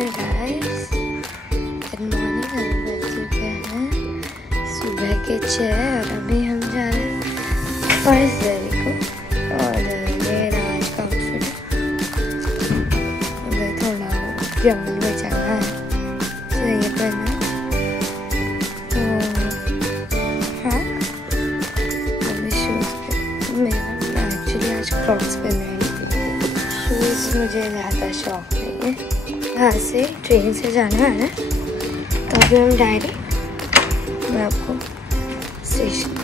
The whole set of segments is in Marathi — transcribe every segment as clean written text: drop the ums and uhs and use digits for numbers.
है गाइस, गुड मॉर्निंग। अभी बज चुके हैं सुबह के 6 और अभी हम जा रहे हैं फर्स्ट को। और मेरा आज का आउटफिट हमें थोड़ा ग्राउंड में जाना है, तो ये पहना तो हाँ अभी शूज़ मेरा एक्चुअली आज क्रॉक्स पहने हैं। शूज़ मुझे ज़्यादा शौक नहीं है। यहाँ से ट्रेन से जाना है ना, तो अभी हम डायरेक्ट मैं आपको स्टेशन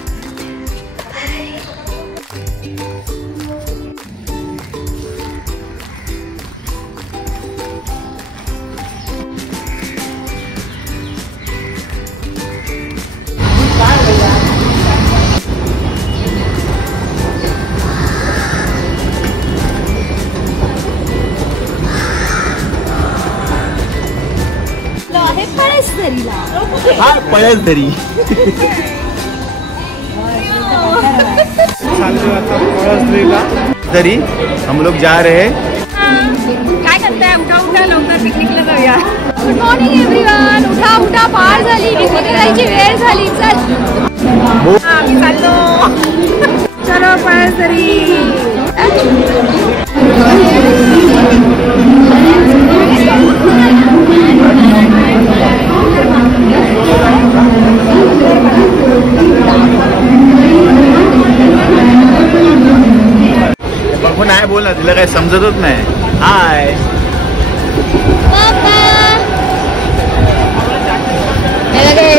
पळसदरी दरी हम लोग जा रहे हैं। काय करताय? उठा उठा लवकर पिकनिकला जाऊया। Good morning everyone. उठा उठा, पार झाली, निघून जायची वेळ झाली। चल आम्ही चाललो, चलो पळसदरी। बघू नाही बोल ना, तिला काही समजतच नाही। हाय इकडे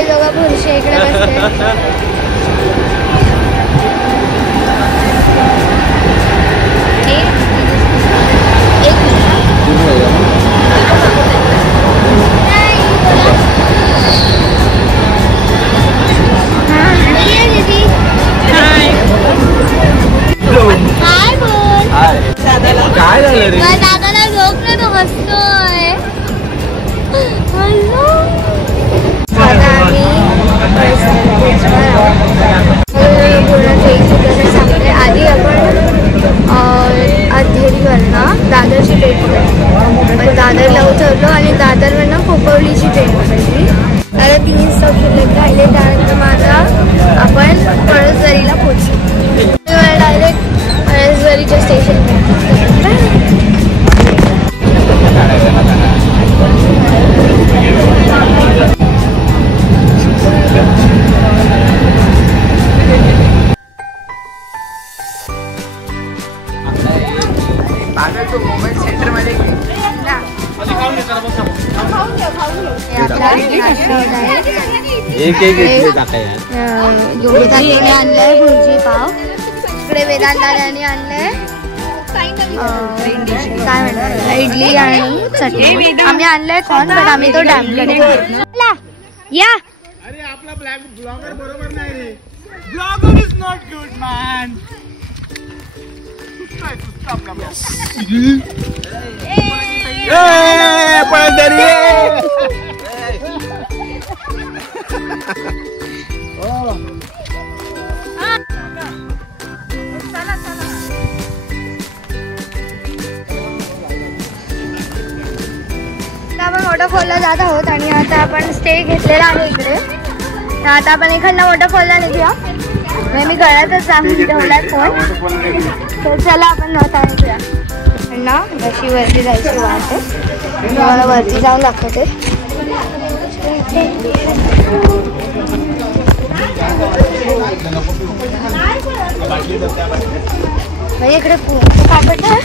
काय झालं रे? दादाला झोप ना, तो हसतोय। आता आम्ही पूर्ण सांगते। आधी आपण अंधेरीवरनं दादरची ट्रेन पकडली, दादरला उतरलो आणि दादरवरनं खोपवलीची ट्रेन पकडली। आता 3 स्टॉप शिल्लक राहिले, त्यानंतर माझा आपण पळसदरीला पोहोचलो। डायरेक्ट पळसदरीच्या स्टेशन एक योगिताने आणलंय भुर्जी पाव, इकडे वेदांताने आणलंय काय म्हणतात इडली आणि चटणी। आम्ही आणलंय कॉर्न, पण आम्ही तो डॅमकडे या। अरे आपला ब्लॉगर बरोबर नाही रे, blogger is not good man. Palasdari आपण वॉटरफॉलला जात आहोत आणि आता आपण स्टे घेतलेला आहे इकडे। तर आता आपण एखादा वॉटरफॉलला निघूया। मी गळ्यातच ठेवलाय फोन, तर चला आपण आता निघूया। ना कशी वरती जायची वाट आहे, मला वरती जाऊन दाखवते। इकडे कापड आहे,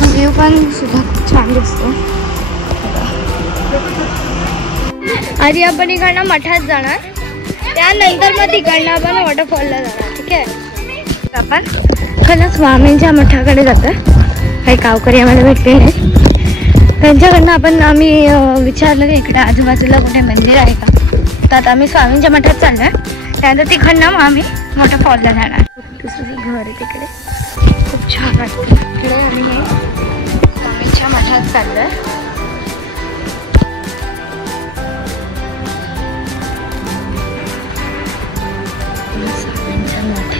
व्ह्यू पण सुद्धा खूप छान दिसतो। आधी आपण इकडनं मठात जाणार, त्यानंतर मग तिकडनं आपण वॉटरफॉलला जाणार, ठीक आहे। आपण खरं स्वामींच्या मठाकडे जातोय। काही गावकरी आम्हाला भेटले नाही, त्यांच्याकडनं आम्ही विचारलं की इकडे आजूबाजूला कुठे मंदिर आहे का, तर आता आम्ही स्वामींच्या मठात चाललोय। त्यानंतर तिकडनं मग आम्ही वॉटरफॉलला जाणार। दुसरं घर आहे तिकडे, खूप छान वाटतं। इकडे आम्ही स्वामींच्या मठात चाललोय। स्वामींचा मठ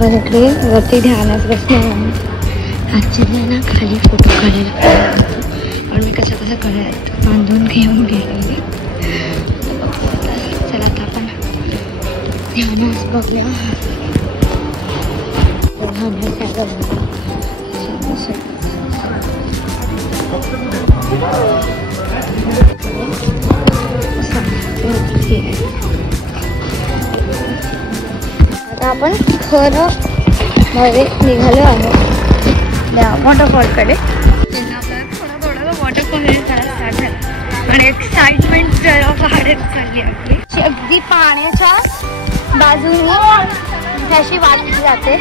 आपण इकडे वरती ध्यानात बसणार आहोत. ॲक्च्युली ना खाली फोटो काढायला आणि मी कसं करायला बांधून घेऊन गेलेली. चला आता आपण ध्यानात बघूया. आता आपण खरं मध्ये निघालो आहोत त्या वॉटरफॉलकडे. थोडं वॉटरफॉल करायला स्टार्ट झालं आणि एक्साइटमेंट वाढत चालली आपली. अगदी पाण्याच्या बाजूने अशी वाटली जाते.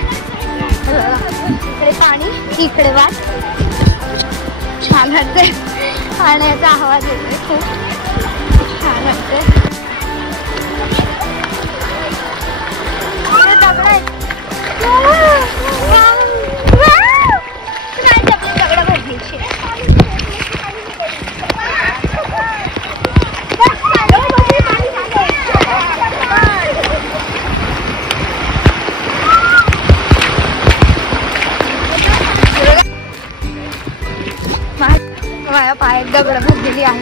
इकडे पाणी इकडे वाट. छान वाटते. पाण्याचा आवाज येतोय. खूप छान वाटते. माझ्या पायात दगड भरलेली आहे.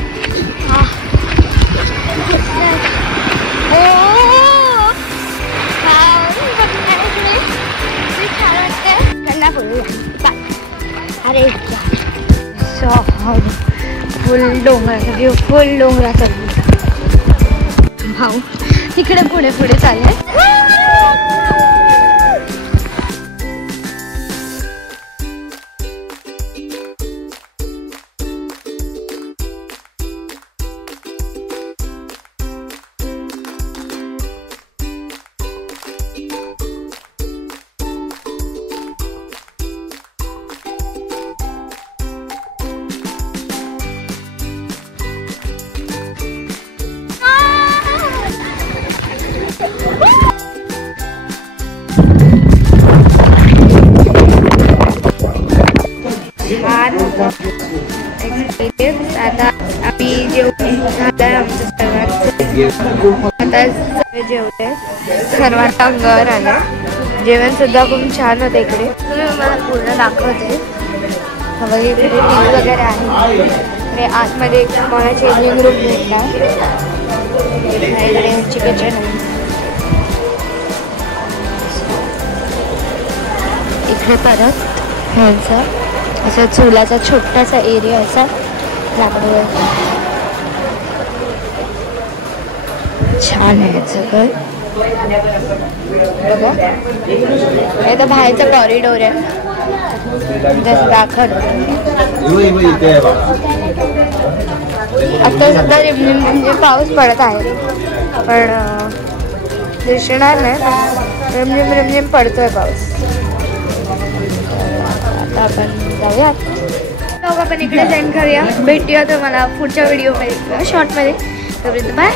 अरे फुल डोंगराचा व्ह्यू. फुल डोंगराचा व्ह्यू. भाऊ तिकडे पुढे पुढे चालले. आता आम्ही जेवण झालं आमचं सर्वांचं. आता जेवले सर्वांना अंगावर आलं. जेवण सुद्धा खूप छान होतं इकडे. तुम्ही मला पूर्ण दाखवते. बघा इकडे टीव्ही वगैरे आहे. आतमध्ये मला चेंजिंग रूम भेटला. इकडे किचन आहे. इकडे परत ह्यांचा असा चुलाचा छोटासा एरिया असा लाकडावर. छान आहे सगळं. बघा हे तर बाहेरचं कॉरिडोर आहे. जसं दाखवत आता सुद्धा रिमझिम म्हणजे पाऊस पडत आहे पण दिसणार नाही. रिमझिम रिमझिम पडतोय पाऊस. आता आपण जाऊयात. लोक आपण इकडे सेंड करूया. भेटूया तुम्हाला पुढच्या व्हिडिओमध्ये किंवा शॉर्टमध्ये. तोपर्यंत बाय.